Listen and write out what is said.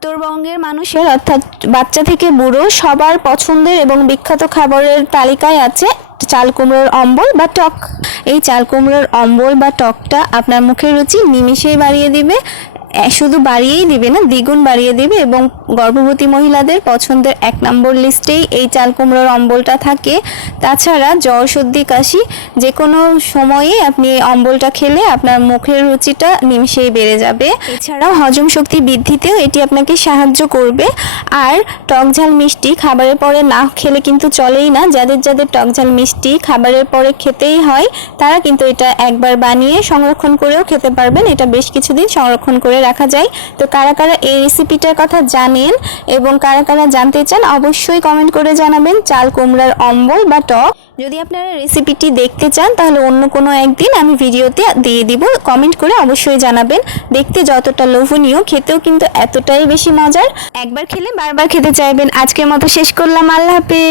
উত্তরবঙ্গের মানুষের, অর্থাৎ বাচ্চা থেকে বুড়ো, সবার পছন্দের এবং বিখ্যাত খাবারের তালিকায় আছে চাল কুমড়োর অম্বল বা টক। এই চাল কুমড়োর অম্বল বা টকটা আপনার মুখের রুচি নিমিষেই বাড়িয়ে দিবে শুধু বাড়িয়েই দিবে না, দ্বিগুণ বাড়িয়ে দিবে এবং গর্ভবতী মহিলাদের পছন্দের এক নম্বর লিস্টেই এই চাল কুমড়োর অম্বলটা থাকে। তাছাড়া জ্বর, সর্দি, কাশি যে কোনো সময়ে আপনি এই অম্বলটা খেলে আপনার মুখের রুচিটা নিমিষেই বেড়ে যাবে। এছাড়াও হজম শক্তি বৃদ্ধিতেও এটি আপনাকে সাহায্য করবে। আর টক ঝাল মিষ্টি খাবারের পরে না খেলে কিন্তু চলেই না, যাদের যাদের টক ঝাল মিষ্টি খাবারের পরে খেতেই হয়, তারা কিন্তু এটা একবার বানিয়ে সংরক্ষণ করেও খেতে পারবেন। এটা বেশ কিছুদিন সংরক্ষণ করে রাখা যায়। তো কারা কারা এই রেসিপিটার কথা জানেন এবং কারা কারা জানতে চান, অবশ্যই কমেন্ট করে জানাবেন। চাল, কুমড়ার অম্বল বা টক। যদি আপনারা রেসিপিটি দেখতে চান, তাহলে অন্য কোনো একদিন আমি ভিডিওতে দিয়ে দিব। কমেন্ট করে অবশ্যই জানাবেন। দেখতে যতটা লোভনীয়, খেতেও কিন্তু এতটাই বেশি মজার। একবার খেলে বারবার খেতে চাইবেন। আজকের মতো শেষ করলাম। আল্লাহ হাফেজ।